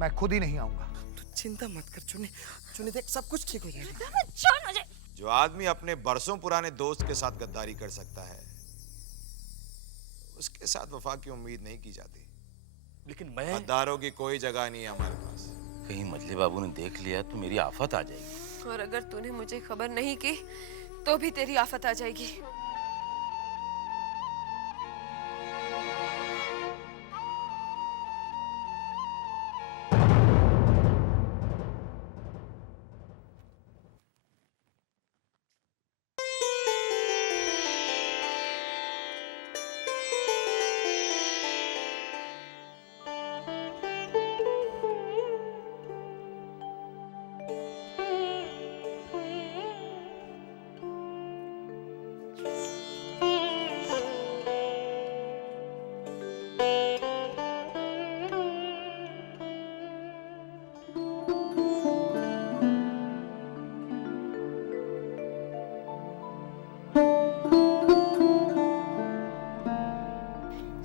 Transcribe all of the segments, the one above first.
मैं खुद ही नहीं आऊंगा। तू चिंता मत कर चुन्नी, चुन्नी देख सब कुछ ठीक हो जाएगा। छोड़ मुझे। जो आदमी अपने बरसों पुराने दोस्त के साथ गद्दारी कर सकता है, उसके साथ वफा की उम्मीद नहीं की जाती। लेकिन मैं, गद्दारों की कोई जगह नहीं है हमारे पास। कहीं मजले बाबू ने देख लिया तो मेरी आफत आ जाएगी। और अगर तूने मुझे खबर नहीं की तो भी तेरी आफत आ जाएगी।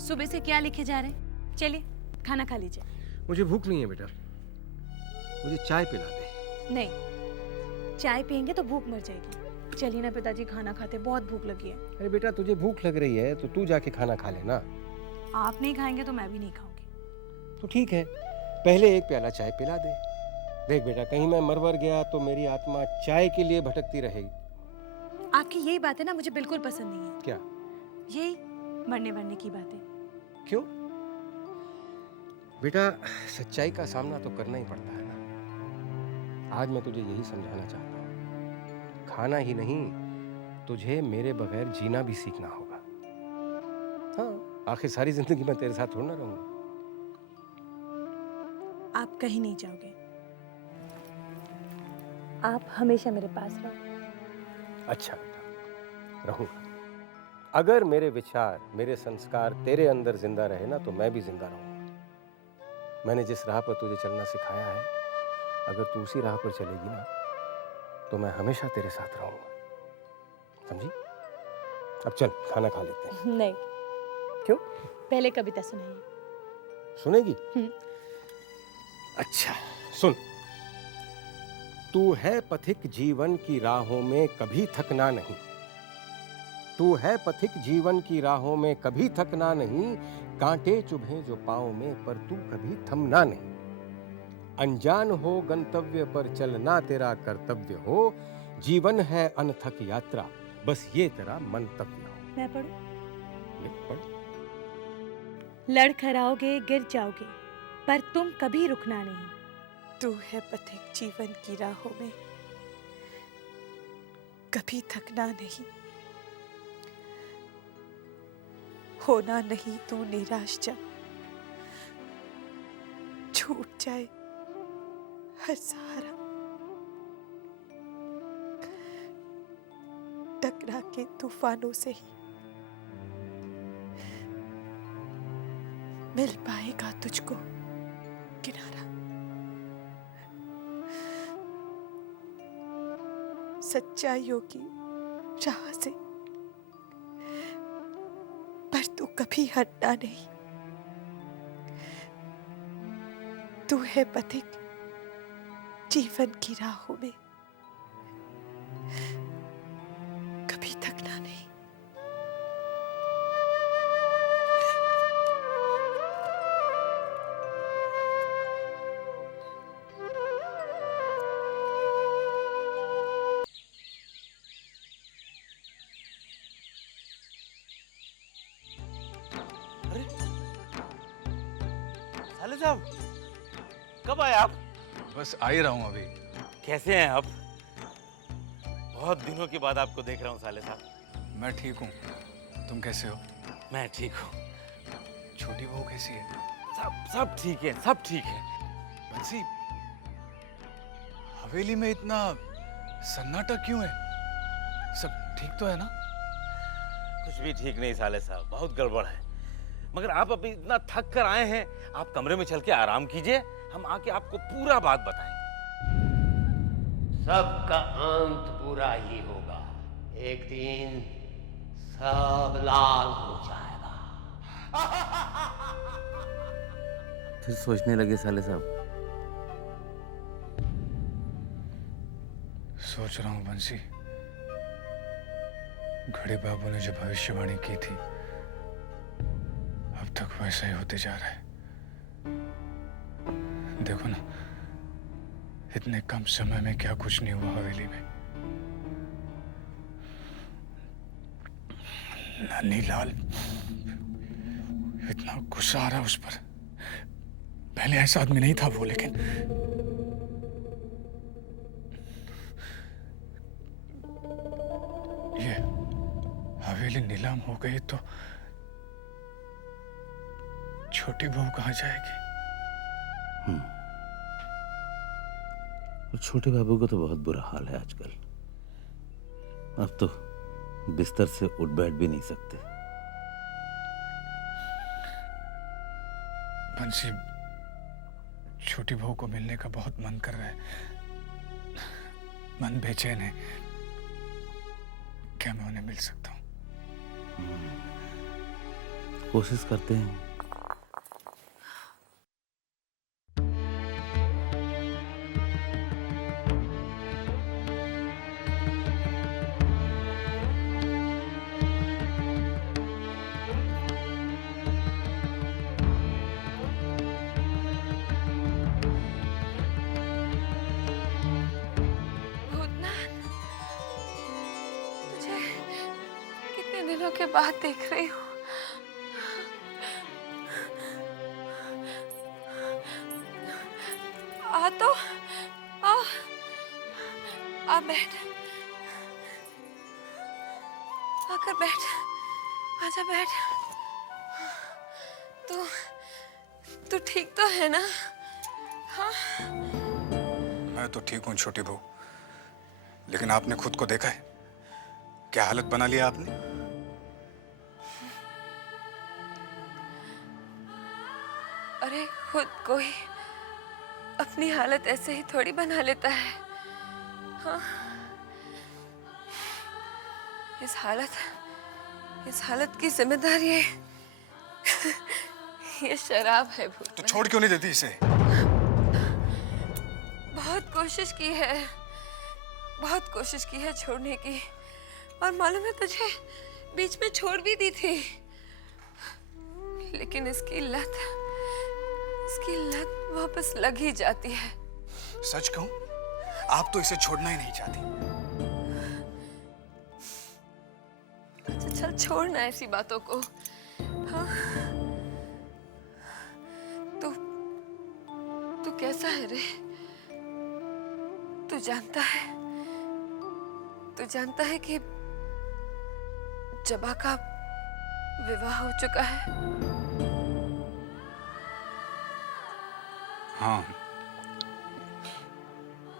सुबह से क्या लिखे जा रहे हैं? चलिए खाना खा लीजिए। मुझे भूख नहीं है बेटा, मुझे चाय पिला दे। नहीं, चाय पियेंगे तो भूख मर जाएगी। चलिए ना पिताजी, खाना खाते, बहुत भूख लगी है। अरे बेटा तुझे भूख लग रही है तो तू जाके खाना खा लेना। आप नहीं खाएंगे तो मैं भी नहीं खाऊंगी। तो ठीक है, पहले एक प्याला चाय पिला दे। देख बेटा, कहीं मैं मर गया तो मेरी आत्मा चाय के लिए भटकती रहेगी। आपकी यही बातें ना मुझे बिल्कुल पसंद नहीं है। क्या? यही मरने की बातें। क्यों बेटा, सच्चाई का सामना तो करना ही पड़ता है ना। आज मैं तुझे यही समझाना चाहता हूँ, खाना ही नहीं तुझे मेरे बगैर जीना भी सीखना होगा। हाँ, आखिर सारी जिंदगी मैं तेरे साथ थोड़ा ना रहूंगा। आप कहीं नहीं जाओगे, आप हमेशा मेरे पास रहो। अच्छा बेटा, रहूंगा। अगर मेरे विचार, मेरे संस्कार तेरे अंदर जिंदा रहे ना तो मैं भी जिंदा रहूंगा। मैंने जिस राह पर तुझे चलना सिखाया है, अगर तू उसी राह पर चलेगी ना तो मैं हमेशा तेरे साथ रहूंगा, समझी? अब चल खाना खा लेते हैं। नहीं। क्यों? पहले कविता सुनाइए। सुनेगी? अच्छा सुन। तू है पथिक जीवन की राहों में कभी थकना नहीं। तू है पथिक जीवन की राहों में कभी थकना नहीं। कांटे चुभे जो पाँव में पर तू कभी थमना नहीं। अनजान हो गंतव्य पर चलना तेरा कर्तव्य हो। जीवन है अनथक यात्रा, बस ये तेरा मंतव्य हो। मैं पढ़ूं? ले, पढ़। लड़खड़ाओगे, गिर जाओगे, पर तुम कभी रुकना नहीं। तू है पथिक जीवन की राहों में, कभी थकना नहीं। होना नहीं तू निराश जब छूट जाए हर सहारा। टकरा के तूफानों से ही मिल पाएगा तुझको किनारा। सच्चाइयों की राह से पर तू कभी हटना नहीं। तू है पथिक जीवन की राहों में, कभी थकना नहीं। साले साहब, कब आए आप? बस आ ही रहा हूँ अभी। कैसे हैं आप? बहुत दिनों के बाद आपको देख रहा हूँ साले साहब। मैं ठीक हूँ, तुम कैसे हो? मैं ठीक हूँ। छोटी बहू कैसी है? सब ठीक है, सब ठीक है। बंसी, हवेली में इतना सन्नाटा क्यों है? सब ठीक तो है ना? कुछ भी ठीक नहीं साले साहब, बहुत गड़बड़ है। मगर आप अभी इतना थक कर आए हैं, आप कमरे में चल के आराम कीजिए, हम आके आपको पूरा बात बताएंगे। सबका अंत बुरा ही होगा, एक दिन सब लाल हो जाएगा। फिर सोचने लगे साले साहब, सोच रहा हूँ बंसी, घड़े बाबू ने जो भविष्यवाणी की थी अब तक वैसा ही होते जा रहा है। देखो ना, इतने कम समय में क्या कुछ नहीं हुआ हवेली में। नन्ही लाल, इतना गुस्सा आ रहा उस पर। पहले ऐसा आदमी नहीं था वो, लेकिन ये हवेली नीलाम हो गई तो छोटी बहू कहाँ जाएगी? और छोटे बाबू का तो बहुत बुरा हाल है आजकल। अब तो बिस्तर से उठ बैठ भी नहीं सकते। बंसी, छोटी बहू को मिलने का बहुत मन कर रहा है। मन बेचैन है। क्या मैं उन्हें मिल सकता हूँ? कोशिश करते हैं। भूतनाथ, तुझे कितने दिनों के बाद देख रही हूँ। आ तो आ बैठ, आकर बैठ, आजा बैठ। तू ठीक तो है ना? हाँ, मैं तो ठीक हूँ छोटी बहू, लेकिन आपने खुद को देखा है? क्या हालत बना लिया आपने? अरे खुद को ही अपनी हालत ऐसे ही थोड़ी बना लेता है। हाँ, इस हालत की जिम्मेदारी है ये शराब है। भूत, तो छोड़ क्यों नहीं देती इसे? बहुत कोशिश की है छोड़ने की, और मालूम है तुझे, बीच में छोड़ भी दी थी, लेकिन इसकी लत वापस लग ही जाती है। सच कहूं, आप तो इसे छोड़ना ही नहीं चाहती। अच्छा चल, छोड़ना ऐसी बातों को। हाँ, तू कैसा है रे? तू जानता है कि जबा का विवाह हो चुका है? हाँ,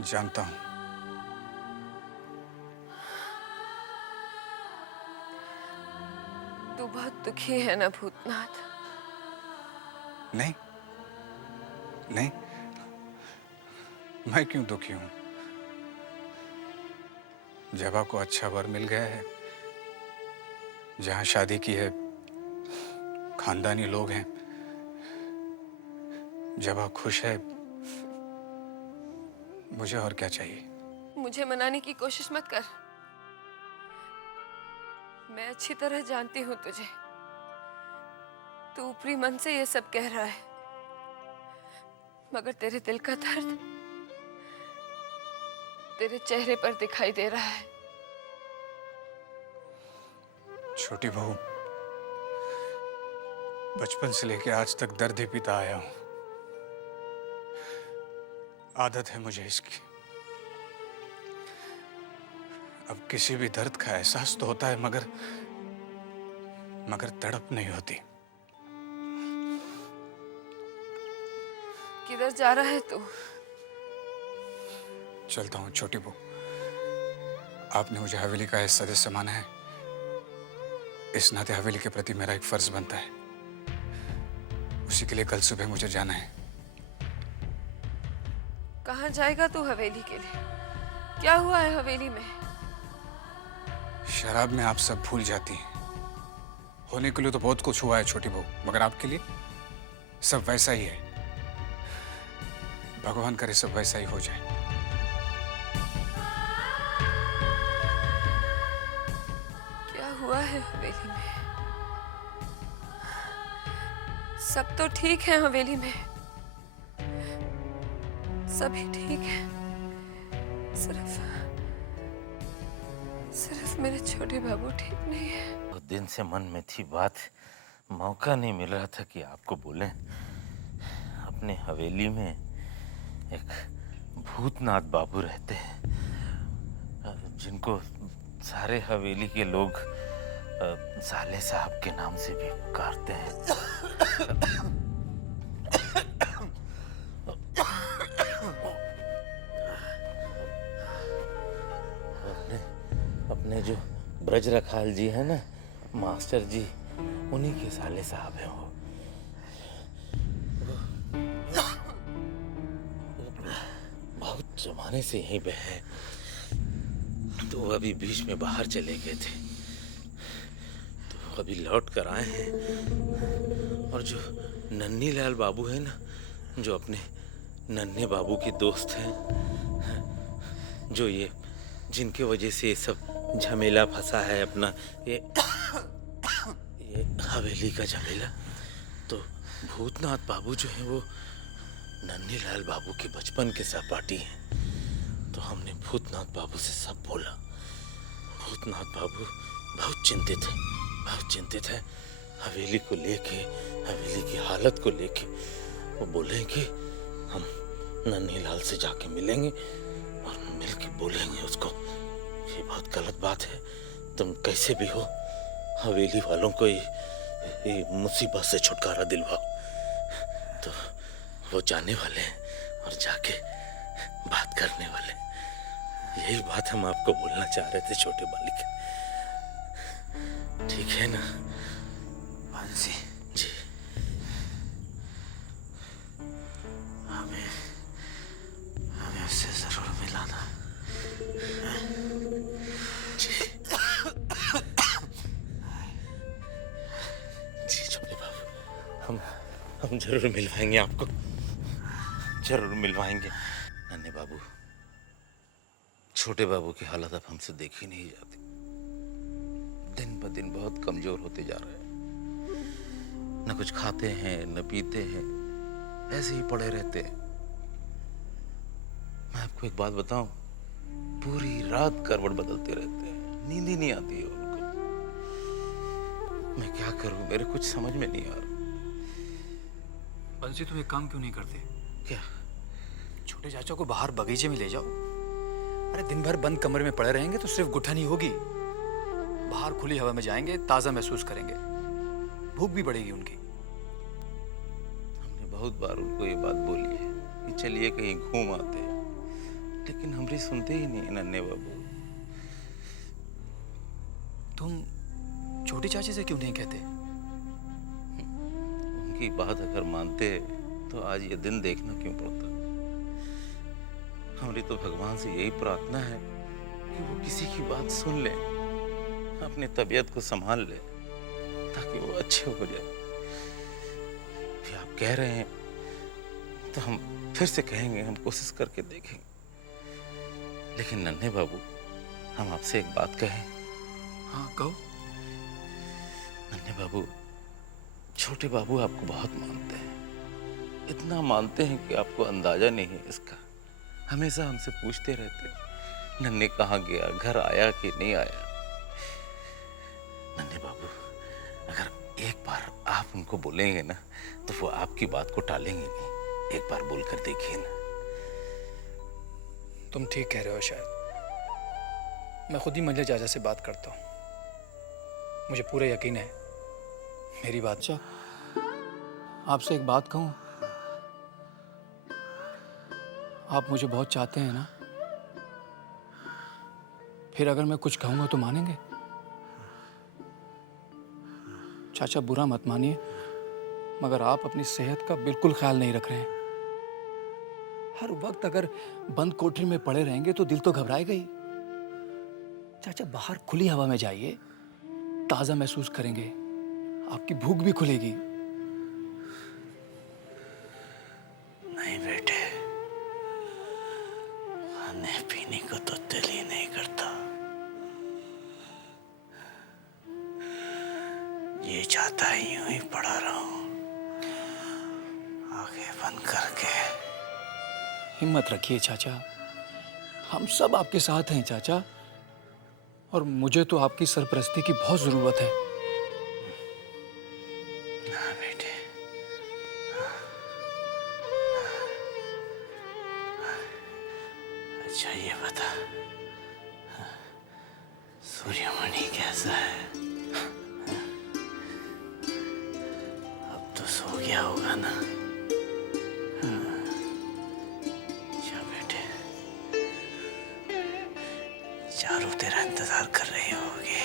जानता हूं। तू बहुत दुखी है ना भूतनाथ? नहीं, मैं क्यों दुखी हूं? जबा को अच्छा वर मिल गया है, जहां शादी की है, खानदानी लोग हैं, जबा खुश है, मुझे और क्या चाहिए? मुझे मनाने की कोशिश मत कर। मैं अच्छी तरह जानती हूँ तुझे। तू ऊपरी मन से ये सब कह रहा है, मगर तेरे दिल का दर्द तेरे चेहरे पर दिखाई दे रहा है। छोटी बहू, बचपन से लेकर आज तक दर्द ही पीता आया हूं। आदत है मुझे इसकी। अब किसी भी दर्द का एहसास तो होता है, मगर तड़प नहीं होती। किधर जा रहा है तू? चलता हूँ छोटी बहू। आपने मुझे हवेली का एक सदस्य माना है, इस नाते हवेली के प्रति मेरा एक फर्ज बनता है। उसी के लिए कल सुबह मुझे जाना है। कहाँ जाएगा तू हवेली के लिए? क्या हुआ है हवेली में? शराब में आप सब भूल जाती हैं। होने के लिए तो बहुत कुछ हुआ है छोटी बहू, मगर आपके लिए सब वैसा ही है। भगवान करे सब वैसा ही हो जाए। हुआ है हवेली में? सब तो ठीक है हवेली में, सभी ठीक है। सिर्फ मेरे छोटे बाबू ठीक नहीं है। तो दिन से मन में थी बात, मौका नहीं मिल रहा था कि आपको बोलें। अपने हवेली में एक भूतनाथ बाबू रहते हैं, जिनको सारे हवेली के लोग साले साहब के नाम से भी पुकारते हैं। अपने जो ब्रज रखाल जी है ना, मास्टर जी, उन्हीं के साले साहब हैं वो। बहुत जमाने से यहीं पे है, तो अभी बीच में बाहर चले गए थे, तो अभी लौट कर आए हैं। और जो नन्ही लाल बाबू है ना, जो अपने नन्हे बाबू के दोस्त हैं, जो ये जिनके वजह से ये सब झमेला फंसा है अपना, ये हवेली का झमेला, तो भूतनाथ बाबू जो है वो नन्ही लाल बाबू के बचपन के सहपाठी हैं। तो हमने भूतनाथ बाबू से सब बोला। भूतनाथ बाबू बहुत चिंतित है हवेली को लेके, हवेली की हालत को लेके। वो बोले कि हम नन्ही लाल से जाके मिलेंगे और मिल के बोलेंगे उसको, ये बहुत गलत बात है, तुम कैसे भी हो हवेली वालों को ये मुसीबत से छुटकारा दिलवाओ। तो वो जाने वाले हैं और जाके बात करने वाले। यही बात हम आपको बोलना चाह रहे थे छोटे बालिक। ठीक है ना बंसी? जी। हमें उससे जरूर मिलाना। जी छोटे बाबू, हम जरूर मिलवाएंगे आपको, जरूर मिलवाएंगे। नन्हे बाबू, छोटे बाबू की हालत अब हमसे देखी नहीं जाती, दिन ब दिन बहुत कमजोर होते जा रहे हैं। न कुछ खाते हैं न पीते हैं, ऐसे ही पड़े रहते हैं। मैं आपको एक बात बताऊं, पूरी रात करवट बदलते रहते हैं, नींद ही नहीं आती है उनको। मैं क्या करूं, मेरे कुछ समझ में नहीं आ रहा। बंसी, तुम एक काम क्यों नहीं करते? क्या? छोटे चाचा को बाहर बगीचे में ले जाओ। अरे दिन भर बंद कमरे में पड़े रहेंगे तो सिर्फ गुठनी होगी। बाहर खुली हवा में जाएंगे, ताज़ा महसूस करेंगे, भूख भी बढ़ेगी उनकी। हमने बहुत बार उनको ये बात बोली है कि चलिए कहीं घूम आते हैं, लेकिन हमारी सुनते ही नहीं नन्हे बाबू। तुम छोटे चाचे से क्यों नहीं कहते? उनकी बात अगर मानते तो आज ये दिन देखना क्यों पड़ता। हमारी तो भगवान से यही प्रार्थना है कि वो किसी की बात सुन ले, अपनी तबीयत को संभाल ले, ताकि वो अच्छे हो जाए। भी आप कह रहे हैं तो हम फिर से कहेंगे, हम कोशिश करके देखेंगे। लेकिन नन्हे बाबू, हम आपसे एक बात कहें? हाँ कहो। नन्हे बाबू, छोटे बाबू आपको बहुत मानते हैं, इतना मानते हैं कि आपको अंदाजा नहीं है इसका। हमेशा हमसे पूछते रहते हैं, नन्हे कहाँ गया, घर आया कि नहीं आया। नन्हे बाबू, अगर एक बार आप उनको बोलेंगे ना, तो वो आपकी बात को टालेंगे नहीं। एक बार बोलकर देखिए ना। तुम ठीक कह रहे हो शायद। मैं खुद ही मंजिल चाचा से बात करता हूँ, मुझे पूरा यकीन है मेरी बात। अच्छा, आपसे एक बात कहूँ? आप मुझे बहुत चाहते हैं ना? फिर अगर मैं कुछ कहूँगा तो मानेंगे? चाचा बुरा मत मानिए, मगर आप अपनी सेहत का बिल्कुल ख्याल नहीं रख रहे हैं। हर वक्त अगर बंद कोठरी में पड़े रहेंगे तो दिल तो घबराएगा ही। चाचा बाहर खुली हवा में जाइए, ताज़ा महसूस करेंगे, आपकी भूख भी खुलेगी। नहीं बेटे, खाने पीने को तो दिल ही नहीं करता। यूं ही पड़ा रहूं आंखें बंद करके? हिम्मत रखिए चाचा, हम सब आपके साथ हैं चाचा, और मुझे तो आपकी सरपरस्ती की बहुत जरूरत है। हाँ बेटे, अच्छा ये बता, सूर्यमणि कैसा है? अब तो सो गया होगा ना? अच्छा बेटे, चारों तेरा इंतजार कर रहे होंगे।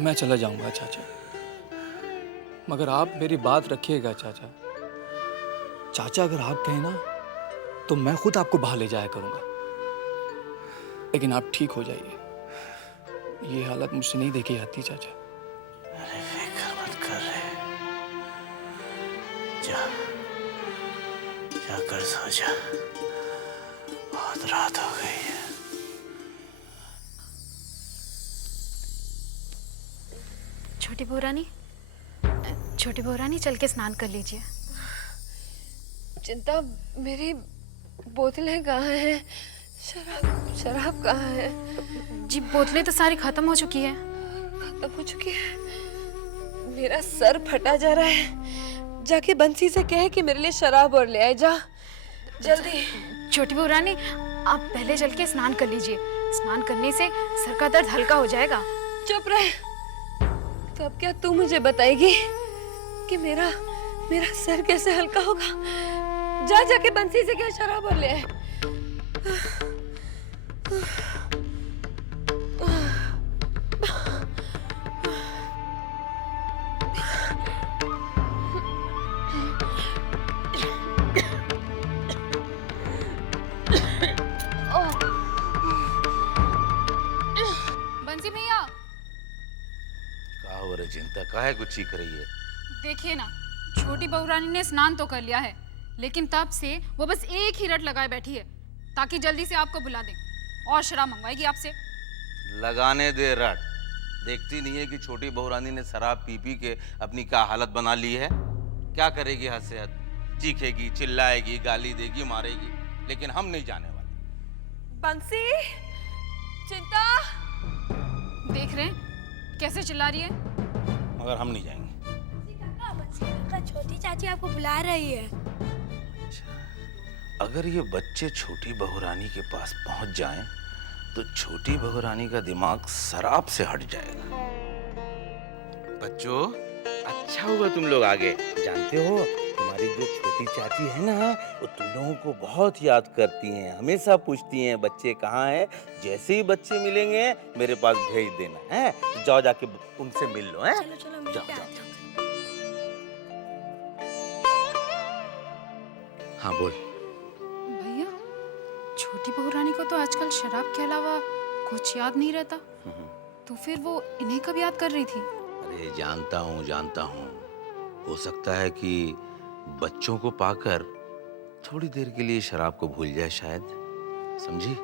मैं चला जाऊंगा चाचा, मगर आप मेरी बात रखिएगा चाचा। चाचा अगर आप कहें ना तो मैं खुद आपको बाहर ले जाया करूंगा, लेकिन आप ठीक हो जाइए। ये हालत मुझसे नहीं देखी जाती चाचा। अरे फिक्र मत कर रहे, जा जाकर सो जा, बहुत रात हो गई है। छोटी बहू रानी चल के स्नान कर लीजिए। चिंता, मेरी बोतलें कहाँ हैं? शराब कहाँ है? जी बोतलें तो सारी खत्म हो चुकी है। खत्म हो चुकी है। मेरा सर फटा जा रहा है। जाके बंसी से कहे कि मेरे लिए शराब और ले आए, जा जल्दी। छोटी बहू रानी, आप पहले चल के स्नान कर लीजिए। स्नान करने से सर का दर्द हल्का हो जाएगा। चुप रहे। तो अब क्या तू मुझे बताएगी कि मेरा सर कैसे हल्का होगा? जाके बंसी से क्या शराब और ले आए। बंसी भैया, क्या हो रहा चिंता, काहे कुछ चीख रही है? देखिए ना, छोटी बहू रानी ने स्नान तो कर लिया है, लेकिन तब से वो बस एक ही रट लगाए बैठी है ताकि जल्दी से आपको बुला दे, और शराब मंगवाएगी आपसे। लगाने दे रट। देखती नहीं है कि छोटी बहुरानी ने शराब पी पी के अपनी क्या हालत बना ली है? क्या करेगी हद से हद? चीखेगी, चिल्लाएगी, गाली देगी, मारेगी, लेकिन हम नहीं जाने वाले। बंसी, चिंता, देख रहे हैं कैसे चिल्ला रही है? मगर हम नहीं जाएंगे। छोटी चाची आपको बुला रही है। अगर ये बच्चे छोटी बहुरानी के पास पहुंच जाएं, तो छोटी बहुरानी का दिमाग शराब से हट जाएगा। बच्चों, अच्छा हुआ तुम लोग आगे। जानते हो, तुम्हारी जो छोटी चाची है ना, वो तुम लोगों को बहुत याद करती हैं, हमेशा पूछती हैं बच्चे कहाँ हैं। जैसे ही बच्चे मिलेंगे मेरे पास भेज देना है। जाओ जाके उनसे मिल लो। हैं? चलो जाओ जाओ। हाँ बोल। भैया, छोटी बहू रानी को तो आजकल शराब के अलावा कुछ याद नहीं रहता, तो फिर वो इन्हें कब याद कर रही थी? अरे जानता हूँ। हो सकता है कि बच्चों को पाकर थोड़ी देर के लिए शराब को भूल जाए शायद। समझी?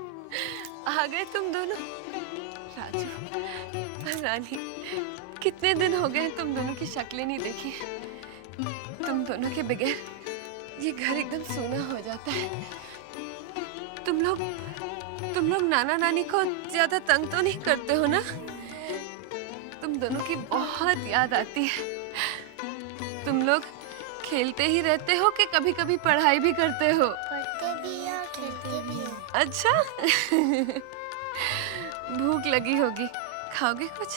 आ गए तुम दोनों। राजू, रानी, कितने दिन हो गए तुम दोनों की शक्लें नहीं देखी। तुम दोनों के बगैर ये घर एकदम सूना हो जाता है। तुम लोग नाना नानी को ज्यादा तंग तो नहीं करते हो ना? तुम दोनों की बहुत याद आती है। तुम लोग खेलते ही रहते हो कि कभी कभी पढ़ाई भी करते हो? पढ़ते भी हैं, खेलते भी हैं। अच्छा। भूख लगी होगी, खाओगे कुछ?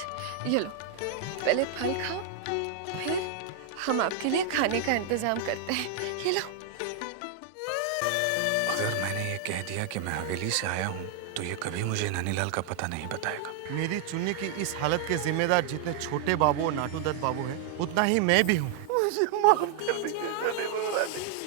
ये लो, पहले फल खाओ, फिर हम आपके लिए खाने का इंतजाम करते हैं। ये लो। अगर मैंने ये कह दिया कि मैं हवेली से आया हूँ, तो ये कभी मुझे नैनीलाल का पता नहीं बताएगा। मेरी चुन्नी की इस हालत के जिम्मेदार जितने छोटे बाबू और नाटू दत्त बाबू हैं, उतना ही मैं भी हूँ। मुझे माफ कर दीजिए।